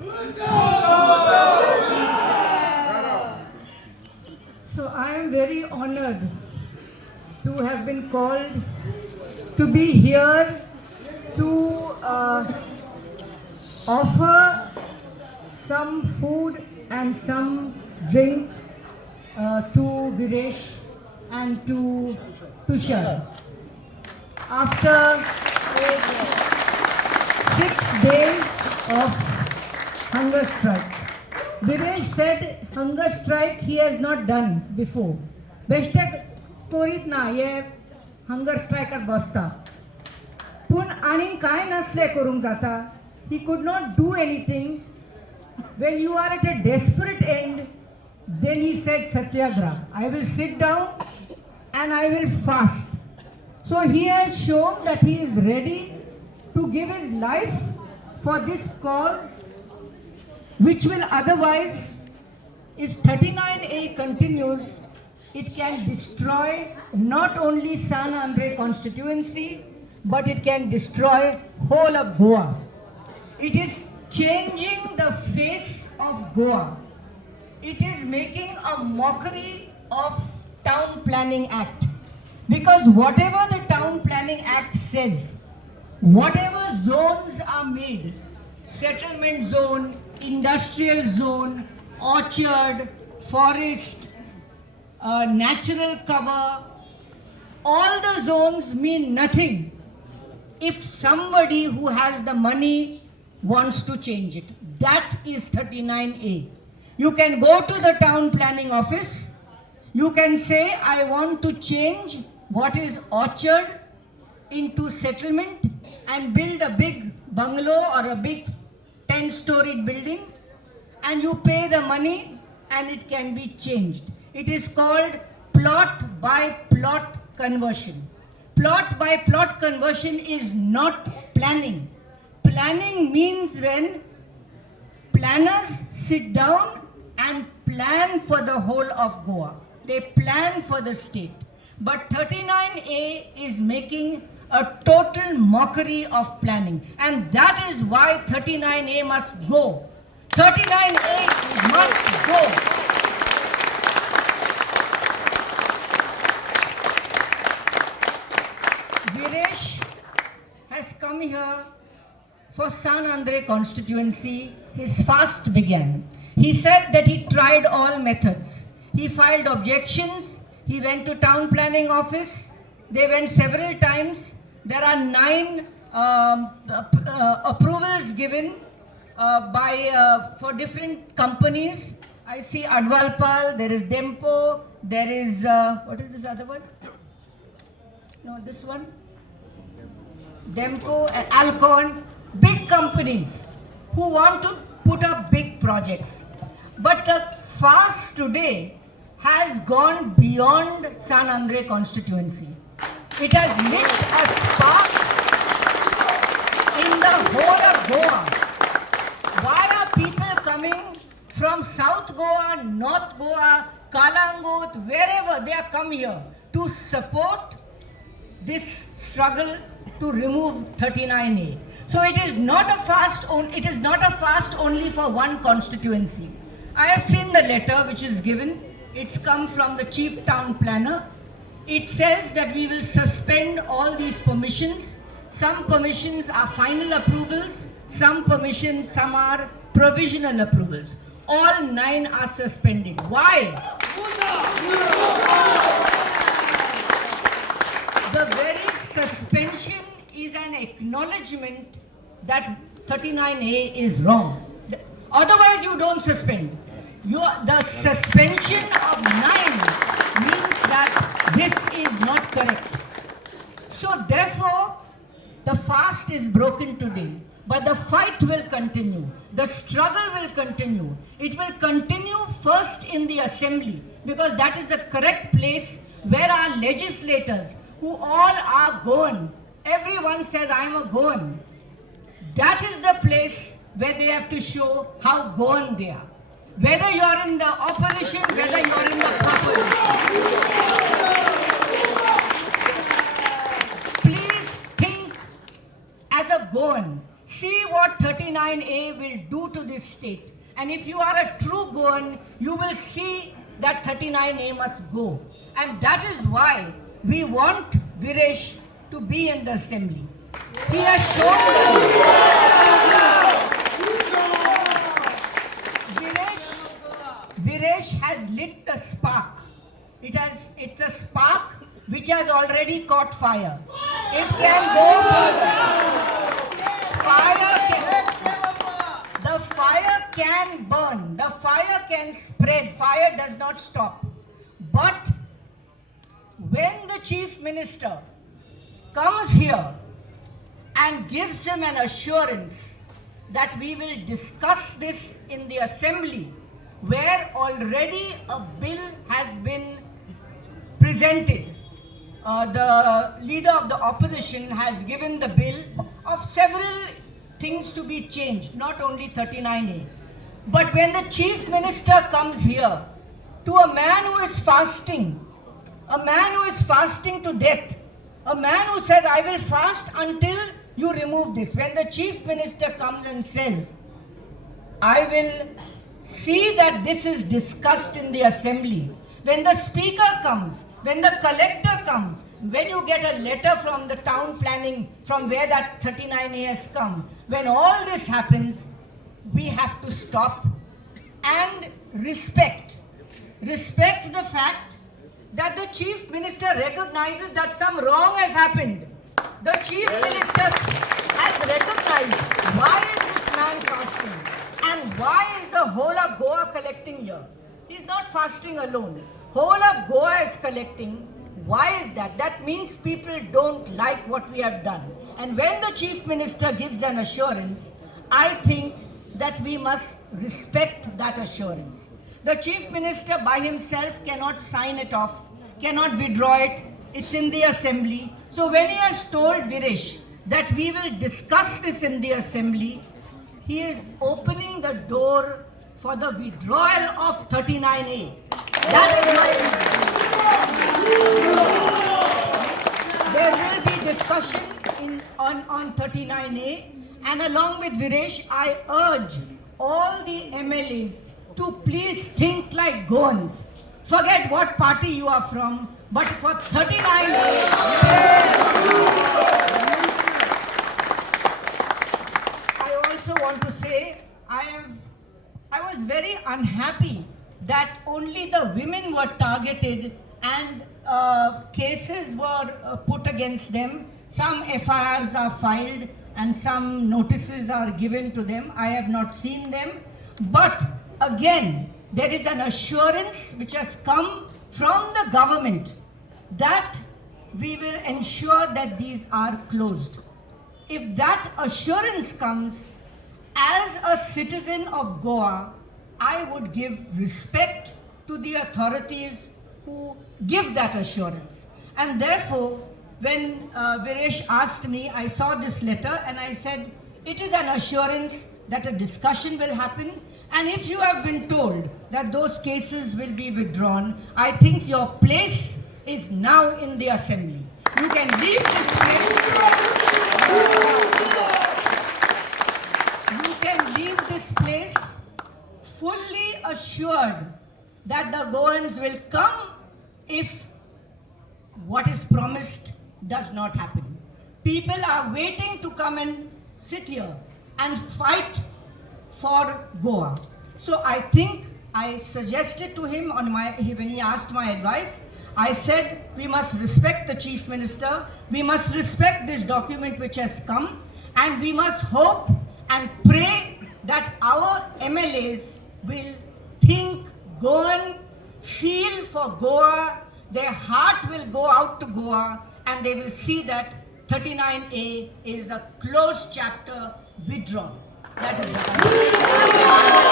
So I am very honored to have been called to be here to offer some food and some drink to Viresh and to Tushar. After 6 days of hunger strike. Viresh said hunger strike he has not done before. Bestek कोरीत ना ये hunger strike at बसता. पूण आनीक काय नसले करूंक जाता. He could not do anything. When you are at a desperate end, then he said Satyagraha. I will sit down and I will fast. So he has shown that he is ready to give his life for this cause, which will otherwise, if 39A continues, it can destroy not only San Andre constituency, but it can destroy whole of Goa. It is changing the face of Goa. It is making a mockery of Town Planning Act. Because whatever the Town Planning Act says, whatever zones are made, settlement zone, industrial zone, orchard, forest, natural cover, all the zones mean nothing if somebody who has the money wants to change it. That is 39A. You can go to the town planning office, you can say, I want to change what is orchard into settlement and build a big bungalow or a big 10-storied building, and you pay the money and it can be changed. It is called plot by plot conversion. Plot by plot conversion is not planning. Planning means when planners sit down and plan for the whole of Goa. They plan for the state. But 39A is making a total mockery of planning. And that is why 39A must go. 39A must go. Viresh has come here for San Andre constituency. His fast began. He said that he tried all methods. He filed objections. He went to town planning office. They went several times. There are 9 approvals given for different companies. I see Advalpal, there is Dempo, there is, what is this other one? No, this one. Dempo and Alcon, big companies who want to put up big projects. But the fast today has gone beyond San Andre constituency. It has lit a spark in the whole of Goa. Why are people coming from South Goa, North Goa, Kalangut, wherever they are come here to support this struggle to remove 39A? So it is not a fast. It is not a fast only for one constituency. I have seen the letter which is given. It's come from the chief town planner. It says that we will suspend all these permissions. Some permissions are final approvals. Some permissions, some are provisional approvals. All 9 are suspended. Why? The very suspension is an acknowledgement that 39A is wrong. Otherwise, you don't suspend. The suspension of 9 means that this is not correct. So therefore, the fast is broken today. But the fight will continue. The struggle will continue. It will continue first in the assembly, because that is the correct place where our legislators, who all are Goan, everyone says, I am a Goan. That is the place where they have to show how Goan they are. Whether you are in the opposition, whether you are in the proposition. Please think as a Goan. See what 39A will do to this state. And if you are a true Goan, you will see that 39A must go. And that is why we want Viresh to be in the assembly. He has shown Viresh has lit the spark. It's a spark which has already caught fire. It can go further. The fire can burn. The fire can spread. Fire does not stop. But when the chief minister comes here and gives him an assurance that we will discuss this in the assembly, where already a bill has been presented. The leader of the opposition has given the bill of several things to be changed, not only 39A. But when the chief minister comes here to a man who is fasting to death, a man who said, I will fast until you remove this. When the chief minister comes and says, I will see that this is discussed in the assembly. When the speaker comes, when the collector comes, when you get a letter from the town planning from where that 39A has come, when all this happens, we have to stop and respect the fact that the chief minister recognizes that some wrong has happened. The chief minister has recognized why is this man fasting and why is the whole of Goa collecting here. He's not fasting alone. Whole of Goa is collecting. Why is that? That means people don't like what we have done. And when the chief minister gives an assurance, I think that we must respect that assurance. The chief minister by himself cannot sign it off, cannot withdraw it. It's in the assembly. So when he has told Viresh that we will discuss this in the assembly, he is opening the door for the withdrawal of 39A. That is my There will be discussion on 39A, and along with Viresh, I urge all the MLAs to please think like Goans. Forget what party you are from, but for 39A, I also want to say I was very unhappy that only the women were targeted and cases were put against them. Some FIRs are filed and some notices are given to them. I have not seen them. But again, there is an assurance which has come from the government that we will ensure that these are closed. If that assurance comes, as a citizen of Goa, I would give respect to the authorities who give that assurance. And therefore, when Viresh asked me, I saw this letter and I said, it is an assurance that a discussion will happen. And if you have been told that those cases will be withdrawn, I think your place is now in the assembly. You can leave this place. You can leave this place fully assured that the Goans will come if what is promised does not happen. People are waiting to come and sit here and fight for Goa. So I think I suggested to him when he asked my advice, I said we must respect the chief minister, we must respect this document which has come, and we must hope and pray that our MLAs will think Goan, feel for Goa, their heart will go out to Goa, and they will see that 39A is a closed chapter, withdrawn. That is what I